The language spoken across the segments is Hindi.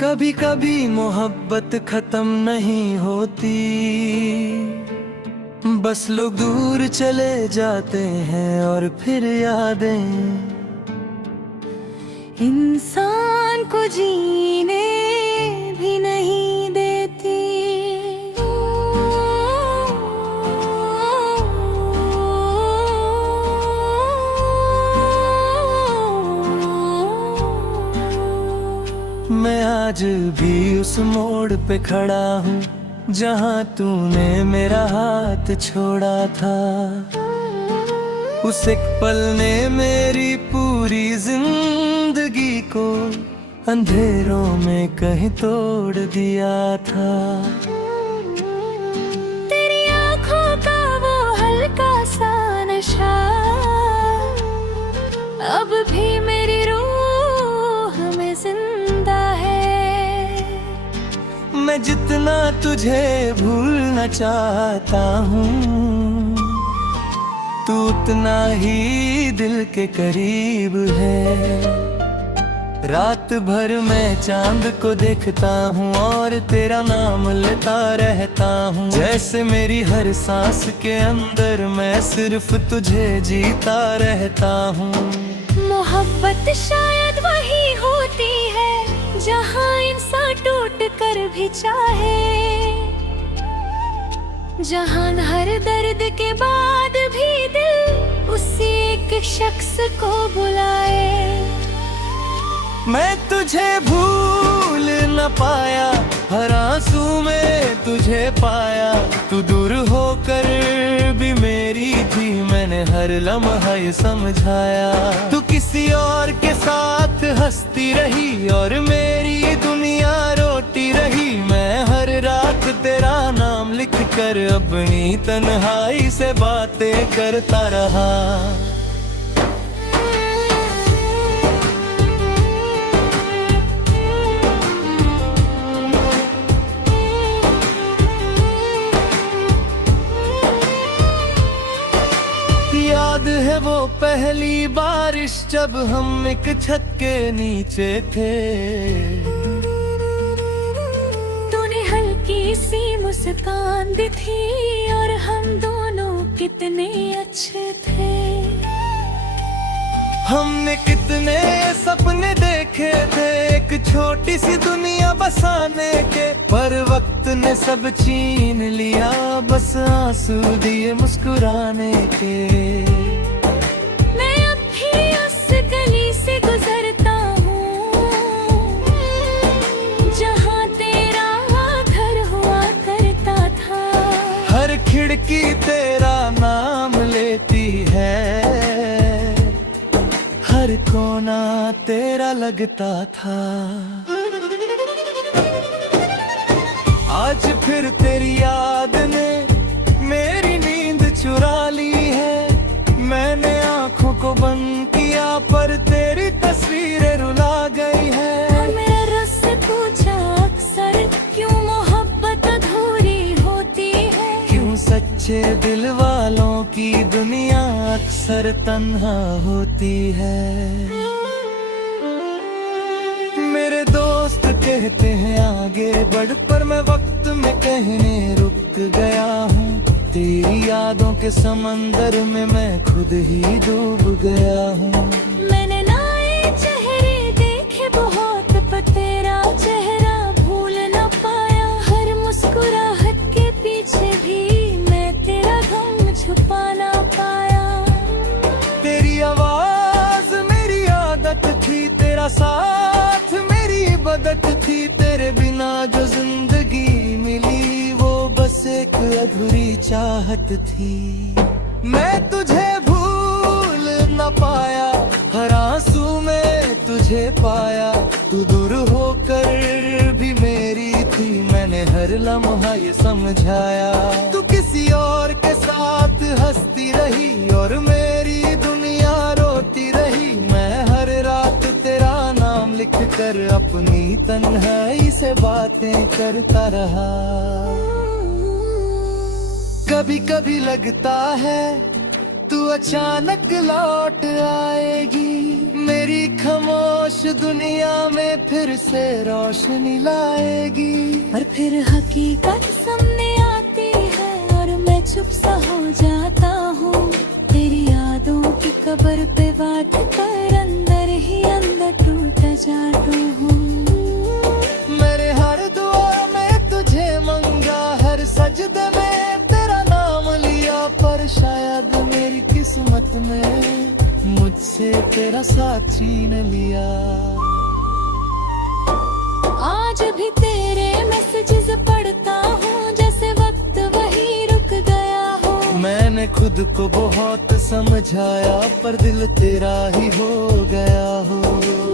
कभी कभी मोहब्बत खत्म नहीं होती, बस लोग दूर चले जाते हैं और फिर यादें इंसान को जीने भी नहीं देती। मैं आज भी उस मोड़ पे खड़ा हूँ जहाँ तूने मेरा हाथ छोड़ा था। उस एक पल ने मेरी पूरी जिंदगी को अंधेरों में कहीं तोड़ दिया था। तेरी आँखों का वो हल्का सा नशा अब भी मेरी रूह में जिंदा है। मैं जितना तुझे भूलना चाहता हूँ, तू उतना ही दिल के करीब है। रात भर मैं चांद को देखता हूँ और तेरा नाम लेता रहता हूँ। जैसे मेरी हर सांस के अंदर मैं सिर्फ तुझे जीता रहता हूँ। मोहब्बत शायद वही होती है जहाँ इंसान टूट कर भी चाहे, जहाँ हर दर्द के बाद भी दिल उसी एक शख्स को बुलाए। मैं तुझे भूल न पाया, हर आंसू में तुझे पाया। तू दूर होकर भी मेरी थी, मैंने हर लम्हा ये समझाया। तू किसी और के साथ हंसती रही और मेरी दुनिया रोती रही। मैं हर रात तेरा नाम लिख कर अपनी तन्हाई से बातें करता रहा। याद है वो पहली बारिश जब हम एक छत के नीचे थे। तूने हल्की सी मुस्कान दी थी और हम दोनों कितने अच्छे थे। हमने कितने सपने देखे थे एक छोटी सी दुनिया बसाने के, पर वक्त ने सब छीन लिया बस आंसू दिए मुस्कुराने के। मैं अब भी उस गली से गुजरता हूँ जहाँ तेरा घर हुआ करता था। हर खिड़की तेरा नाम लेती है, हर कोना तेरा लगता था। आज फिर तेरी याद ने मेरी नींद चुरा ली है। मैंने आंखों को बंद किया पर तेरी तस्वीरें रुला गई है। मेरे रस से पूछा अक्सर क्यों मोहब्बत अधूरी होती है। क्यों सच्चे दिल वालों की दुनिया अक्सर तन्हा होती है। मेरे दोस्त कहते हैं आगे बढ़, पर मैं वक्त में कहने रुक गया हूँ। तेरी यादों के समंदर में मैं खुद ही डूब गया हूँ। मैंने नए चेहरे देखे बहुत पर तेरा चेहरा भूल न पाया। हर मुस्कुराहट के पीछे भी मैं तेरा गम छुपा ना पाया। तेरी आवाज मेरी आदत थी, तेरा साथ मेरी इबादत थी। तेरे बिना जो जिंदगी मिली वो बस एक अधूरी चाहत थी। मैं तुझे भूल न पाया, हर आंसू में तुझे पाया। तू दूर होकर भी मेरी थी, मैंने हर लम्हा ये समझाया। तू किसी और के साथ हंसती रही और मेरी दुनिया रोती रही। मैं हर रात तेरा नाम लिख कर अपनी तन्हाई से बातें करता रहा। कभी कभी लगता है तू अचानक लौट आएगी, मेरी खामोश दुनिया में फिर से रोशनी लाएगी। पर फिर हकीकत सामने आती है और मैं चुप सा हो जाता हूँ। तेरी यादों की कब्र पे वाद कर अंदर ही अंदर टूटा जाता हूँ। मेरे हर दुआ में तुझे मंगा, हर सजदे में तेरा नाम लिया, पर शायद मेरी किस्मत ने मुझसे तेरा साथ छीन लिया। आज भी तेरे मैसेजेस पढ़ता हूँ जैसे वक्त वही रुक गया हो। मैंने खुद को बहुत समझाया पर दिल तेरा ही हो गया हो।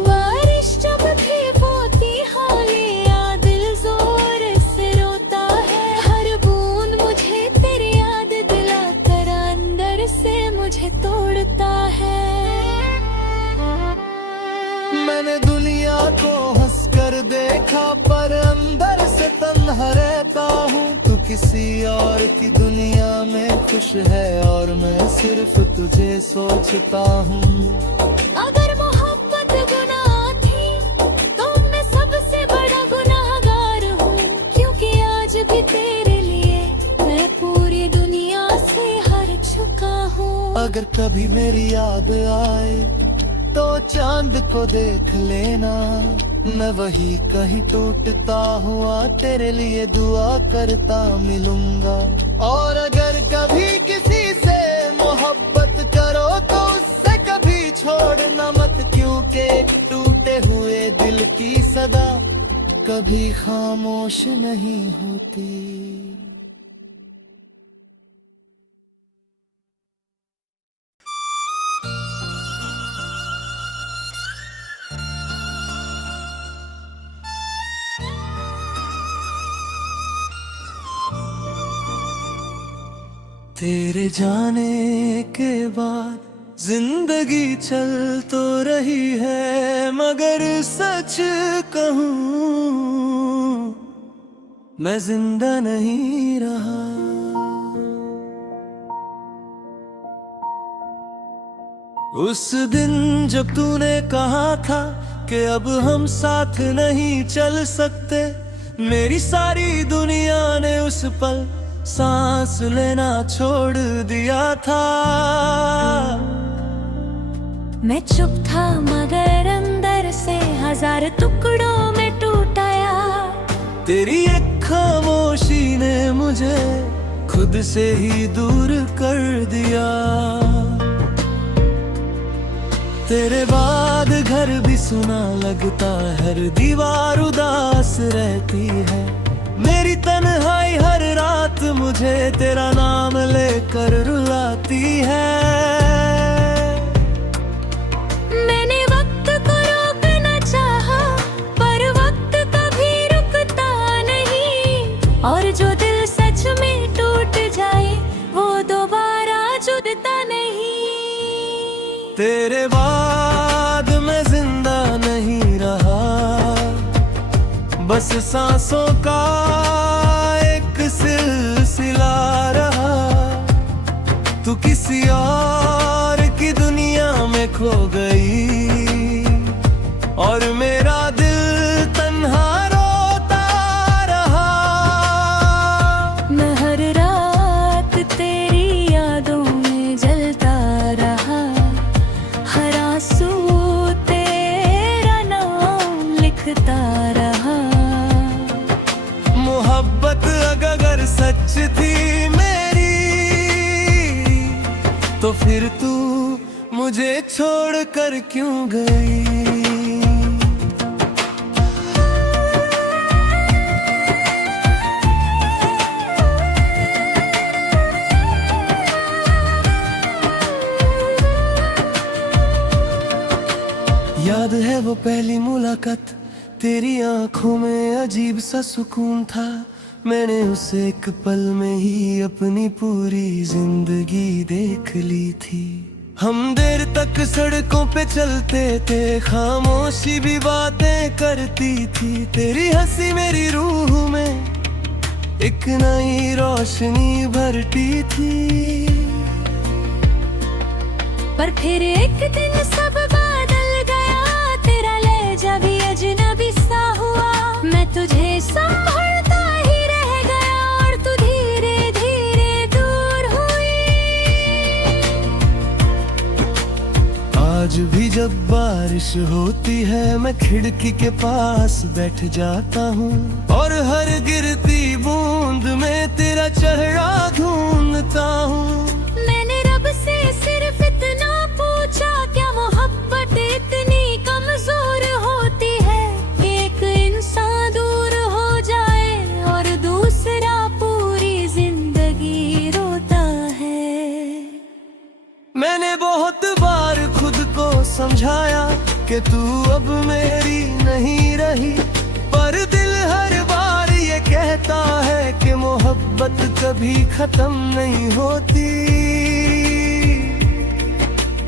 बारिश जब भी होती हालिया दिल जोर से रोता है। हर बूंद मुझे तेरी याद दिलाकर अंदर से मुझे तोड़ता है। मैंने दुनिया को हंसकर देखा पर अंदर से तन्हा रहता हूँ। तू किसी और की दुनिया में खुश है और मैं सिर्फ तुझे सोचता हूँ। अगर मोहब्बत गुनाह थी तो मैं सबसे बड़ा गुनाहगार हूँ, क्योंकि आज भी तेरे लिए मैं पूरी दुनिया से हार चुका हूँ। अगर कभी मेरी याद आए तो चांद को देख लेना, मैं वही कहीं टूटता हुआ तेरे लिए दुआ करता मिलूंगा। और अगर कभी किसी से मोहब्बत करो तो उससे कभी छोड़ना मत, क्योंकि टूटे हुए दिल की सदा कभी खामोश नहीं होती। तेरे जाने के बाद जिंदगी चल तो रही है, मगर सच कहूँ मैं जिंदा नहीं रहा। उस दिन जब तूने कहा था कि अब हम साथ नहीं चल सकते, मेरी सारी दुनिया ने उस पल सांस लेना छोड़ दिया था। मैं चुप था मगर अंदर से हजार टुकड़ों में टूट आया। तेरी एक खामोशी ने मुझे खुद से ही दूर कर दिया। तेरे बाद घर भी सुना लगता, हर दीवार उदास रहती है। मेरी तन्हाई हर रात मुझे तेरा नाम लेकर रुलाती है। मैंने वक्त को रोकना चाहा पर वक्त कभी रुकता नहीं, और जो दिल सच में टूट जाए वो दोबारा जुड़ता नहीं। तेरे बाद मैं जिंदा नहीं रहा, बस सांसों का एक सिलसिला रहा। तू किसी और की दुनिया में खो गई और मेरा दिल तन्हा रोता रहा। मैं हर रात तेरी यादों में जलता रहा, हर आंसू तेरा नाम लिखता रहा। मोहब्बत अगर सच थी मेरी तो फिर तू मुझे छोड़ कर क्यों गई। याद है वो पहली मुलाकात, तेरी आंखों में अजीब सा सुकून था। मैंने उसे एक पल में ही अपनी पूरी जिंदगी देख ली थी। हम देर तक सड़कों पे चलते थे, खामोशी भी बातें करती थी। तेरी हंसी मेरी रूह में एक नई रोशनी भरती थी। पर फिर एक दिन सब बदल गया, जब बारिश होती है मैं खिड़की के पास बैठ जाता हूँ और हर गिरती बूंद में तेरा चेहरा ढूंढता हूँ। मैंने रब से सिर्फ इतना पूछा, क्या मोहब्बत इतनी कमजोर होती है, एक इंसान दूर हो जाए और दूसरा पूरी जिंदगी रोता है। मैंने बहुत बार खुद को समझाया कि तू अब मेरी नहीं रही, पर दिल हर बार ये कहता है कि मोहब्बत कभी खत्म नहीं होती।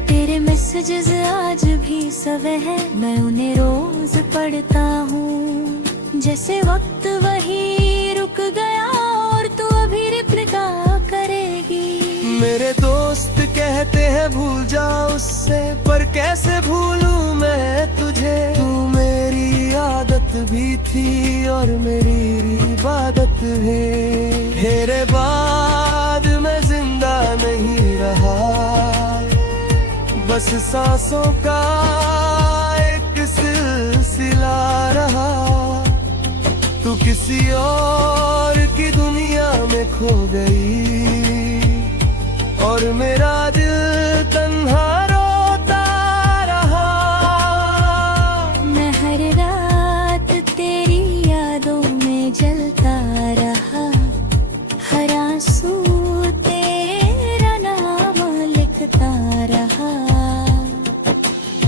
तेरे मैसेजेस आज भी सवे हैं, मैं उन्हें रोज पढ़ता हूँ, जैसे वक्त वही रुक गया और तू अभी रिप्लाई करेगी। मेरे दोस्त कहते हैं भूल जा उससे, पर कैसे भूलूं मैं तुझे, तू मेरी आदत भी थी और मेरी इबादत है। तेरे बाद मैं जिंदा नहीं रहा, बस सांसों का एक सिलसिला रहा। तू किसी और की दुनिया में खो गई और मेरा दिल तन्हा रोता रहा। मैं हर रात तेरी यादों में जलता रहा, हर आंसू तेरा नाम लिखता रहा।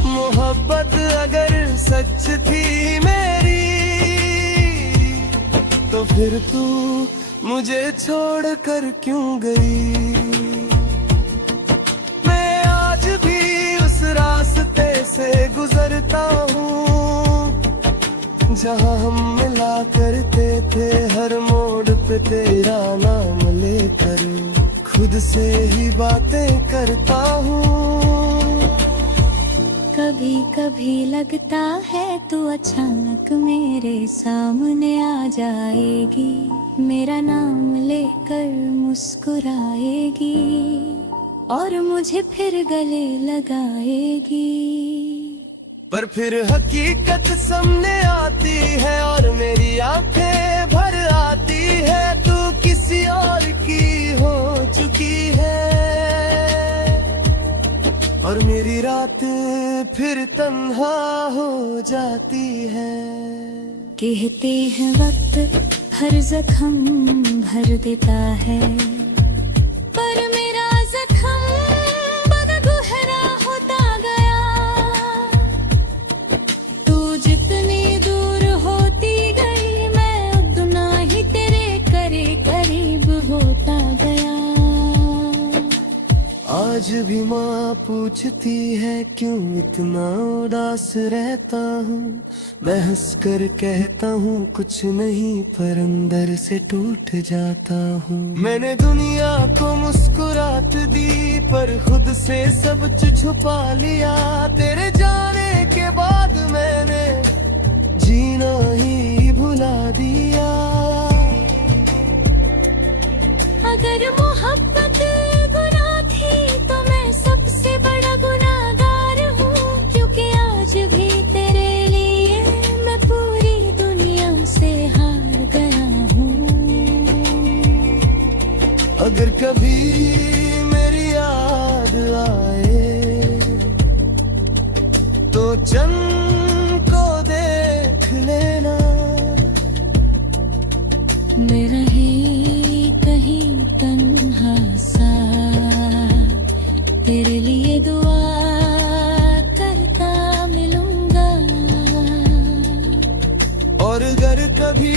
मोहब्बत अगर सच थी मेरी, तो फिर तू मुझे छोड़ कर क्यों गई। रास्ते से गुजरता हूँ जहाँ हम मिला करते थे, हर मोड़ पे तेरा नाम लेकर खुद से ही बातें करता हूँ। कभी कभी लगता है तू अचानक मेरे सामने आ जाएगी, मेरा नाम लेकर मुस्कुराएगी और मुझे फिर गले लगाएगी। पर फिर हकीकत सामने आती है और मेरी आंखें भर आती है, तू किसी और की हो चुकी है और मेरी रातें फिर तन्हा हो जाती है। कहते हैं वक्त हर जख्म भर देता है, पर मेरा जख्म बदगुहरा होता गया। तू जितनी दूर होती गई मैं उतना ही तेरे करीब होता गया। आज भी माँ पूछती है क्यों इतना उदास रहता हूँ, मैं हंस कर कहता हूँ कुछ नहीं, पर अंदर से टूट जाता हूँ। मैंने दुनिया को मुस्कुरात दी पर खुद से सब कुछ छुपा लिया, तेरे जाने के बाद मैंने जीना ही भुला दिया। अगर मोहब्बत गुनाह थी तो मैं सबसे बड़ा गुनाहगार हूँ, क्योंकि आज भी तेरे लिए मैं पूरी दुनिया से हार गया हूँ। अगर कभी मेरी याद आए तो चंद को देख लेना, मेरा ही कहीं तन्हा सा तेरे लिए दुआ करता मिलूंगा। और अगर कभी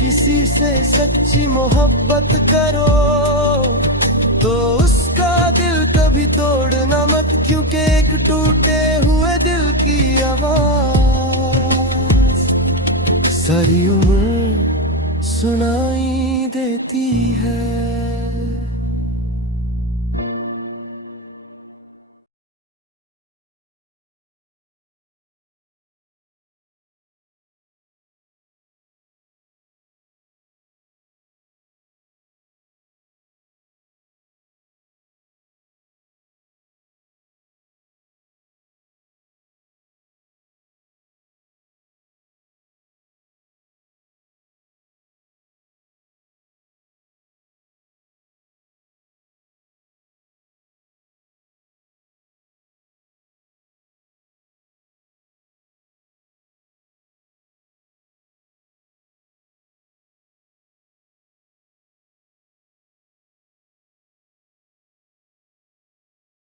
किसी से सच्ची मोहब्बत करो तो उसका दिल कभी तोड़ना मत, क्योंकि एक टूटे हुए दिल की आवाज सारी उम्र सुनाई देती है।